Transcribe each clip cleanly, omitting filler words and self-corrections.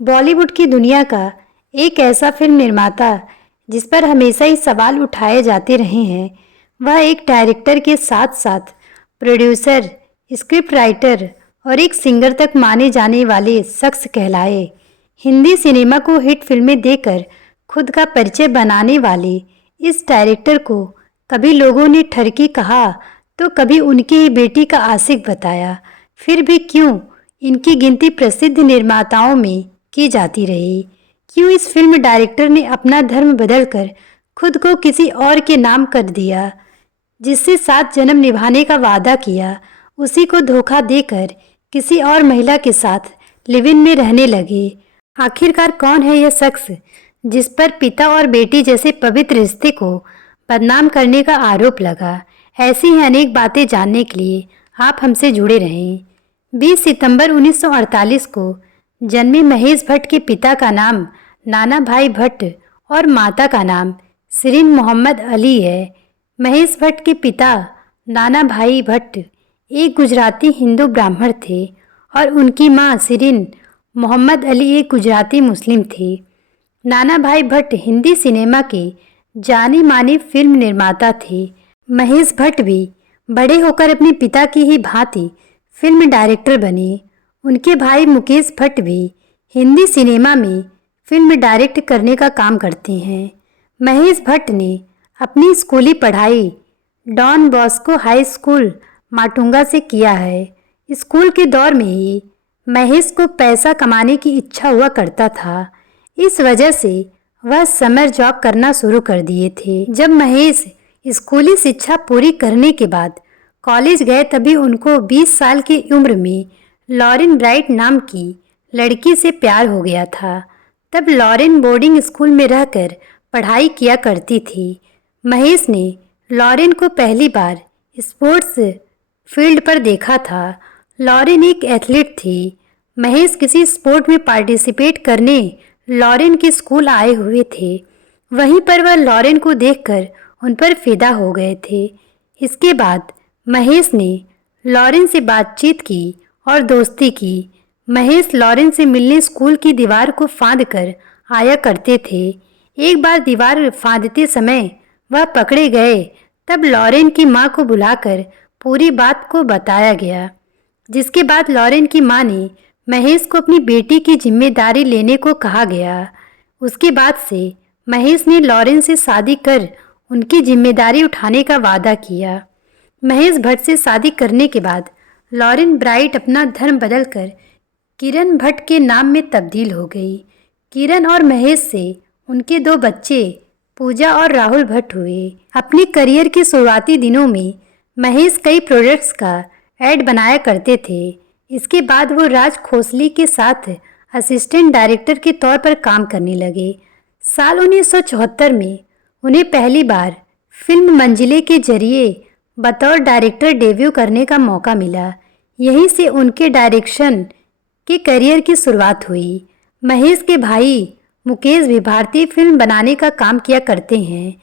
बॉलीवुड की दुनिया का एक ऐसा फिल्म निर्माता जिस पर हमेशा ही सवाल उठाए जाते रहे हैं, वह एक डायरेक्टर के साथ साथ प्रोड्यूसर, स्क्रिप्ट राइटर और एक सिंगर तक माने जाने वाले शख्स कहलाए। हिंदी सिनेमा को हिट फिल्में देकर खुद का परिचय बनाने वाले इस डायरेक्टर को कभी लोगों ने ठरकी कहा तो कभी उनकी ही बेटी का आशिक बताया। फिर भी क्यों इनकी गिनती प्रसिद्ध निर्माताओं में की जाती रही? क्यों इस फिल्म डायरेक्टर ने अपना धर्म बदलकर खुद को किसी और के नाम कर दिया? जिससे 7 जन्म निभाने का वादा किया, उसी को धोखा देकर किसी और महिला के साथ लिव इन में रहने लगे। आखिरकार कौन है यह शख्स जिस पर पिता और बेटी जैसे पवित्र रिश्ते को बदनाम करने का आरोप लगा? ऐसी ही अनेक बातें जानने के लिए आप हमसे जुड़े रहें। 20 सितंबर 1948 को जन्मे महेश भट्ट के पिता का नाम नाना भाई भट्ट और माता का नाम शिरीन मोहम्मद अली है। महेश भट्ट के पिता नाना भाई भट्ट एक गुजराती हिंदू ब्राह्मण थे और उनकी मां शिरीन मोहम्मद अली एक गुजराती मुस्लिम थी। नाना भाई भट्ट हिंदी सिनेमा के जाने माने फिल्म निर्माता थे। महेश भट्ट भी बड़े होकर अपने पिता की ही भांति फिल्म डायरेक्टर बने। उनके भाई मुकेश भट्ट भी हिंदी सिनेमा में फिल्म डायरेक्ट करने का काम करते हैं। महेश भट्ट ने अपनी स्कूली पढ़ाई Don Bosco high school Matunga से किया है। स्कूल के दौर में ही महेश को पैसा कमाने की इच्छा हुआ करता था। इस वजह से वह समर जॉब करना शुरू कर दिए थे। जब महेश स्कूली शिक्षा पूरी करने के बाद कॉलेज गए, तभी उनको 20 साल की उम्र में लॉरेन ब्राइट नाम की लड़की से प्यार हो गया था। तब लॉरेन बोर्डिंग स्कूल में रहकर पढ़ाई किया करती थी। महेश ने लॉरेन को पहली बार स्पोर्ट्स फील्ड पर देखा था। लॉरेन एक एथलीट थी। महेश किसी स्पोर्ट में पार्टिसिपेट करने लॉरेन के स्कूल आए हुए थे। वहीं पर वह लॉरेन को देखकर उन पर फिदा हो गए थे। इसके बाद महेश ने लॉरेन से बातचीत की और दोस्ती की। महेश लॉरेन से मिलने स्कूल की दीवार को फांद कर आया करते थे। एक बार दीवार फांदते समय वह पकड़े गए। तब लॉरेन की मां को बुलाकर पूरी बात को बताया गया, जिसके बाद लॉरेन की मां ने महेश को अपनी बेटी की जिम्मेदारी लेने को कहा गया। उसके बाद से महेश ने लॉरेन से शादी कर उनकी जिम्मेदारी उठाने का वादा किया। महेश भट्ट से शादी करने के बाद लॉरेन ब्राइट अपना धर्म बदलकर किरण भट्ट के नाम में तब्दील हो गई। किरण और महेश से उनके 2 बच्चे पूजा और राहुल भट्ट हुए। अपने करियर के शुरुआती दिनों में महेश कई प्रोडक्ट्स का ऐड बनाया करते थे। इसके बाद वो राज खोसली के साथ असिस्टेंट डायरेक्टर के तौर पर काम करने लगे। साल 1974 में उन्हें पहली बार फिल्म मंजिले के जरिए बतौर डायरेक्टर डेब्यू करने का मौका मिला। यहीं से उनके डायरेक्शन के करियर की शुरुआत हुई। महेश के भाई मुकेश भी भारतीय फिल्म बनाने का काम किया करते हैं।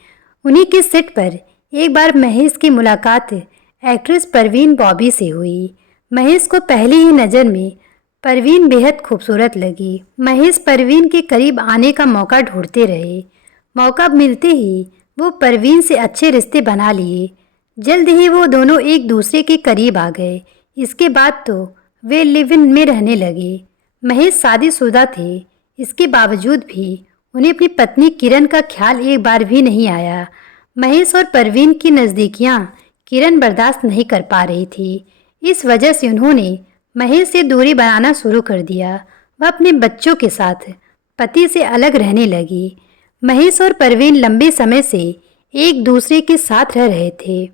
उन्हीं के सेट पर एक बार महेश की मुलाकात एक्ट्रेस परवीन बॉबी से हुई। महेश को पहली ही नज़र में परवीन बेहद खूबसूरत लगी। महेश परवीन के करीब आने का मौका ढूंढते रहे। मौका मिलते ही वो परवीन से अच्छे रिश्ते बना लिए। जल्द ही वो दोनों एक दूसरे के करीब आ गए। इसके बाद तो वे लिव इन में रहने लगे। महेश शादीशुदा थे। इसके बावजूद भी उन्हें अपनी पत्नी किरण का ख्याल एक बार भी नहीं आया। महेश और परवीन की नज़दीकियाँ किरण बर्दाश्त नहीं कर पा रही थी। इस वजह से उन्होंने महेश से दूरी बनाना शुरू कर दिया। वह अपने बच्चों के साथ पति से अलग रहने लगी। महेश और परवीन लंबे समय से एक दूसरे के साथ रह रहे थे।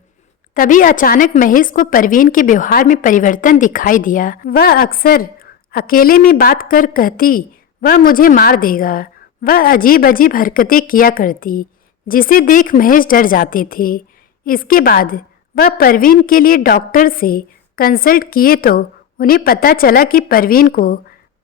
तभी अचानक महेश को परवीन के व्यवहार में परिवर्तन दिखाई दिया। वह अक्सर अकेले में बात कर कहती, वह मुझे मार देगा। वह अजीब अजीब हरकतें किया करती, जिसे देख महेश डर जाते थे। इसके बाद वह परवीन के लिए डॉक्टर से कंसल्ट किए तो उन्हें पता चला कि परवीन को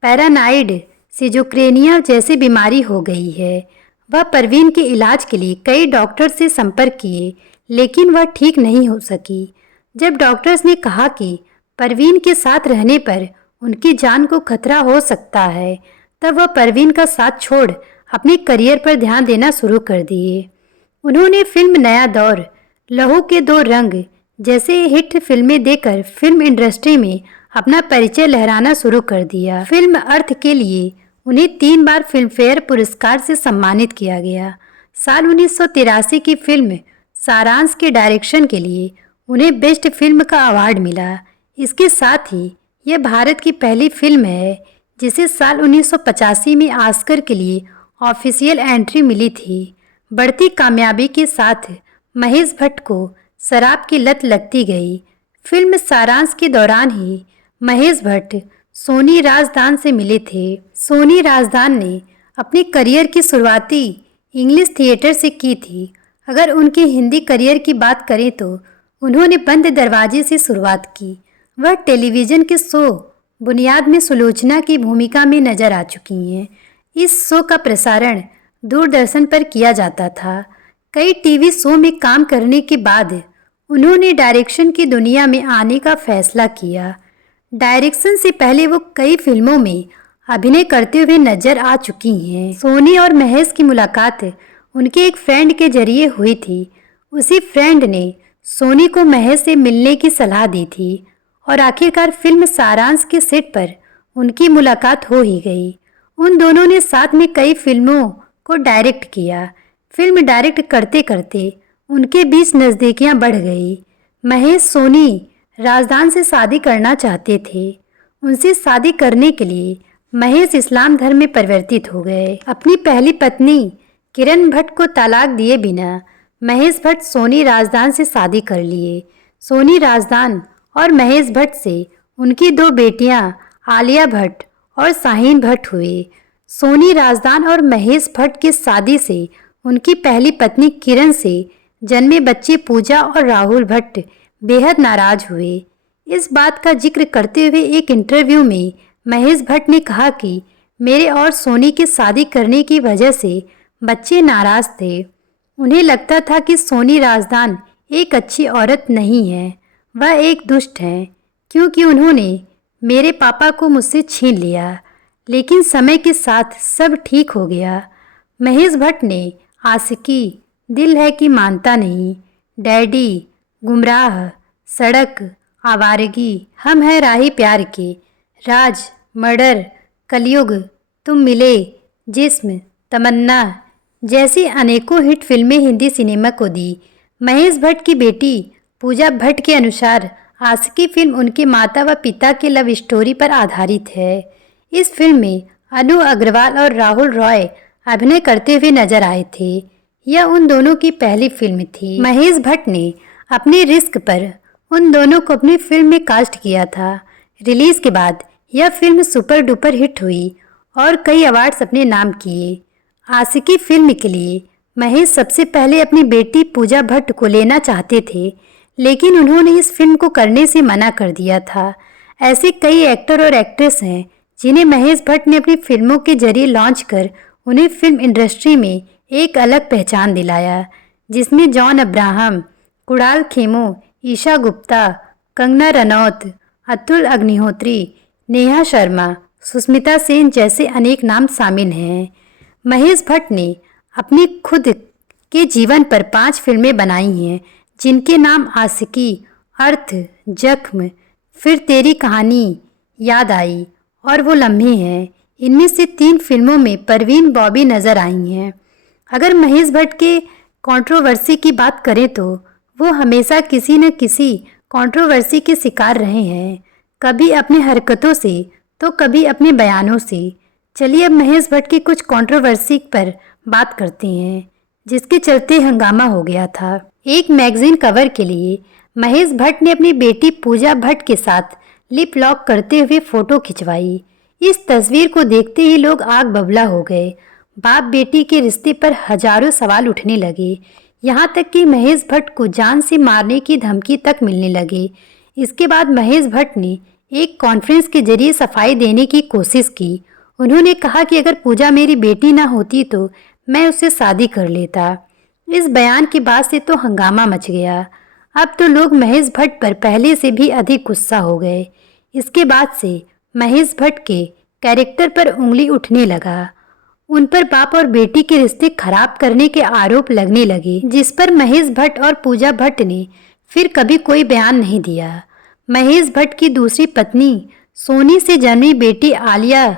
पैरानाइड सिजोफ्रेनिया जैसी बीमारी हो गई है। वह परवीन के इलाज के लिए कई डॉक्टर से संपर्क किए, लेकिन वह ठीक नहीं हो सकी। जब डॉक्टर्स ने कहा कि परवीन के साथ रहने पर उनकी जान को खतरा हो सकता है, तब वह परवीन का साथ छोड़ अपने करियर पर ध्यान देना शुरू कर दिए। उन्होंने फिल्म नया दौर, लहू के दो रंग जैसे हिट फिल्में देकर फिल्म इंडस्ट्री में अपना परिचय लहराना शुरू कर दिया। फिल्म अर्थ के लिए उन्हें 3 बार फिल्मफेयर पुरस्कार से सम्मानित किया गया। साल 1983 की फिल्म सारांश के डायरेक्शन के लिए उन्हें बेस्ट फिल्म का अवार्ड मिला। इसके साथ ही यह भारत की पहली फिल्म है जिसे साल 1985 में ऑस्कर के लिए ऑफिशियल एंट्री मिली थी। बढ़ती कामयाबी के साथ महेश भट्ट को शराब की लत लगती गई। फिल्म सारांश के दौरान ही महेश भट्ट सोनी राजदान से मिले थे। सोनी राजदान ने अपने करियर की शुरुआती इंग्लिश थिएटर से की थी। अगर उनके हिंदी करियर की बात करें तो उन्होंने बंद दरवाजे से शुरुआत की। वह टेलीविज़न के शो बुनियाद में सुलोचना की भूमिका में नजर आ चुकी हैं। इस शो का प्रसारण दूरदर्शन पर किया जाता था। कई टीवी शो में काम करने के बाद उन्होंने डायरेक्शन की दुनिया में आने का फैसला किया। डायरेक्शन से पहले वो कई फिल्मों में अभिनय करते हुए नजर आ चुकी हैं। सोनी और महेश की मुलाकात उनके एक फ्रेंड के जरिए हुई थी। उसी फ्रेंड ने सोनी को महेश से मिलने की सलाह दी थी और आखिरकार फिल्म सारांश के सेट पर उनकी मुलाकात हो ही गई। उन दोनों ने साथ में कई फिल्मों को डायरेक्ट किया। फिल्म डायरेक्ट करते करते उनके बीच नज़दीकियां बढ़ गई। महेश सोनी राजदान से शादी करना चाहते थे। उनसे शादी करने के लिए महेश इस्लाम धर्म में परिवर्तित हो गए। अपनी पहली पत्नी किरण भट्ट को तलाक दिए बिना महेश भट्ट सोनी राजदान से शादी कर लिए। सोनी राजदान और महेश भट्ट से उनकी 2 बेटियां आलिया भट्ट और शाहीन भट्ट हुए। सोनी राजदान और महेश भट्ट की शादी से उनकी पहली पत्नी किरण से जन्मे बच्चे पूजा और राहुल भट्ट बेहद नाराज हुए। इस बात का जिक्र करते हुए एक इंटरव्यू में महेश भट्ट ने कहा कि मेरे और सोनी की शादी करने की वजह से बच्चे नाराज थे। उन्हें लगता था कि सोनी राजदान एक अच्छी औरत नहीं है, वह एक दुष्ट है, क्योंकि उन्होंने मेरे पापा को मुझसे छीन लिया। लेकिन समय के साथ सब ठीक हो गया। महेश भट्ट ने आशिकी, दिल है कि मानता नहीं, डैडी, गुमराह, सड़क, आवारगी, हम हैं राही प्यार के, राज, मर्डर, कलयुग, तुम मिले, जिस्म, तमन्ना जैसी अनेकों हिट फिल्में हिंदी सिनेमा को दी। महेश भट्ट की बेटी पूजा भट्ट के अनुसार आशिकी फिल्म उनके माता व पिता के लव स्टोरी पर आधारित है। इस फिल्म में अनु अग्रवाल और राहुल रॉय अभिनय करते हुए नजर आए थे। यह उन दोनों की पहली फिल्म थी। महेश भट्ट ने अपने रिस्क पर उन दोनों को अपनी फिल्म में कास्ट किया था। रिलीज के बाद यह फिल्म सुपर डुपर हिट हुई और कई अवार्ड्स अपने नाम किए। आशिकी फिल्म के लिए महेश सबसे पहले अपनी बेटी पूजा भट्ट को लेना चाहते थे, लेकिन उन्होंने इस फिल्म को करने से मना कर दिया था। ऐसे कई एक्टर और एक्ट्रेस हैं जिन्हें महेश भट्ट ने अपनी फिल्मों के जरिए लॉन्च कर उन्हें फिल्म इंडस्ट्री में एक अलग पहचान दिलाया, जिसमें जॉन अब्राहम, कुणाल खेमू, ईशा गुप्ता, कंगना रनौत, अतुल अग्निहोत्री, नेहा शर्मा, सुष्मिता सेन जैसे अनेक नाम शामिल हैं। महेश भट्ट ने अपनी खुद के जीवन पर 5 फिल्में बनाई हैं, जिनके नाम आशिकी, अर्थ, जख्म, फिर तेरी कहानी, याद आई और वो लम्हे हैं। इनमें से 3 फिल्मों में परवीन बॉबी नज़र आई हैं। अगर महेश भट्ट के कंट्रोवर्सी की बात करें तो वो हमेशा किसी न किसी कंट्रोवर्सी के शिकार रहे हैं, कभी अपनी हरकतों से तो कभी अपने बयानों से। चलिए अब महेश भट्ट की कुछ कंट्रोवर्सी पर बात करते हैं, जिसके चलते हंगामा हो गया था। एक मैगजीन कवर के लिए महेश भट्ट ने अपनी बेटी पूजा भट्ट के साथ लिप लॉक करते हुए फोटो खिंचवाई। इस तस्वीर को देखते ही लोग आग बबला हो गए। बाप बेटी के रिश्ते पर हजारों सवाल उठने लगे, यहाँ तक कि महेश भट्ट को जान से मारने की धमकी तक मिलने लगी। इसके बाद महेश भट्ट ने एक कॉन्फ्रेंस के जरिए सफाई देने की कोशिश की। उन्होंने कहा कि अगर पूजा मेरी बेटी ना होती तो मैं उससे शादी कर लेता। इस बयान के बाद से तो हंगामा मच गया। अब तो लोग महेश भट्ट पर पहले से भी अधिक गुस्सा हो गए। इसके बाद से महेश भट्ट के कैरेक्टर पर उंगली उठने लगा। उन पर बाप और बेटी के रिश्ते खराब करने के आरोप लगने लगे, जिस पर महेश भट्ट और पूजा भट्ट ने फिर कभी कोई बयान नहीं दिया। महेश भट्ट की दूसरी पत्नी सोनी से जन्मी बेटी आलिया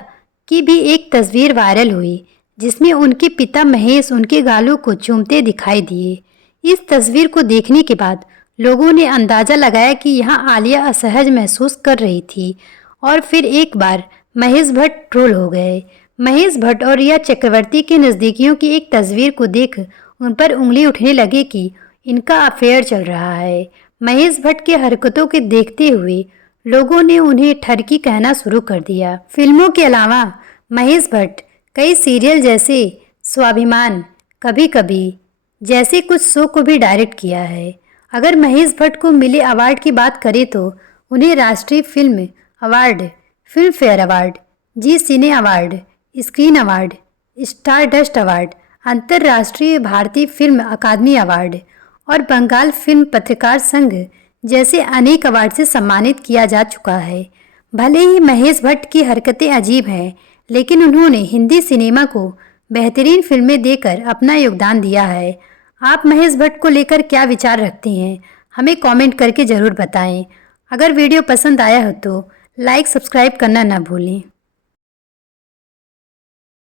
की भी एक तस्वीर वायरल हुई, जिसमें उनके पिता महेश उनके गालों को चूमते दिखाई दिए। इस तस्वीर को देखने के बाद लोगों ने अंदाजा लगाया कि यहाँ आलिया असहज महसूस कर रही थी और फिर एक बार महेश भट्ट ट्रोल हो गए। महेश भट्ट और रिया चक्रवर्ती के नज़दीकियों की एक तस्वीर को देख उन पर उंगली उठने लगे कि इनका अफेयर चल रहा है। महेश भट्ट की हरकतों के देखते हुए लोगों ने उन्हें ठरकी कहना शुरू कर दिया। फिल्मों के अलावा महेश भट्ट कई सीरियल जैसे स्वाभिमान, कभी कभी जैसे कुछ शो को भी डायरेक्ट किया है। अगर महेश भट्ट को मिले अवार्ड की बात करें तो उन्हें राष्ट्रीय film award, Filmfare award, Zee cine award, screen award, Stardust award, अंतर्राष्ट्रीय भारतीय फिल्म अकादमी अवार्ड और बंगाल फिल्म पत्रकार संघ जैसे अनेक अवार्ड से सम्मानित किया जा चुका है। भले ही महेश भट्ट की हरकतें अजीब हैं, लेकिन उन्होंने हिंदी सिनेमा को बेहतरीन फिल्में देकर अपना योगदान दिया है। आप महेश भट्ट को लेकर क्या विचार रखते हैं, हमें कमेंट करके ज़रूर बताएं। अगर वीडियो पसंद आया हो तो लाइक सब्सक्राइब करना ना भूलें।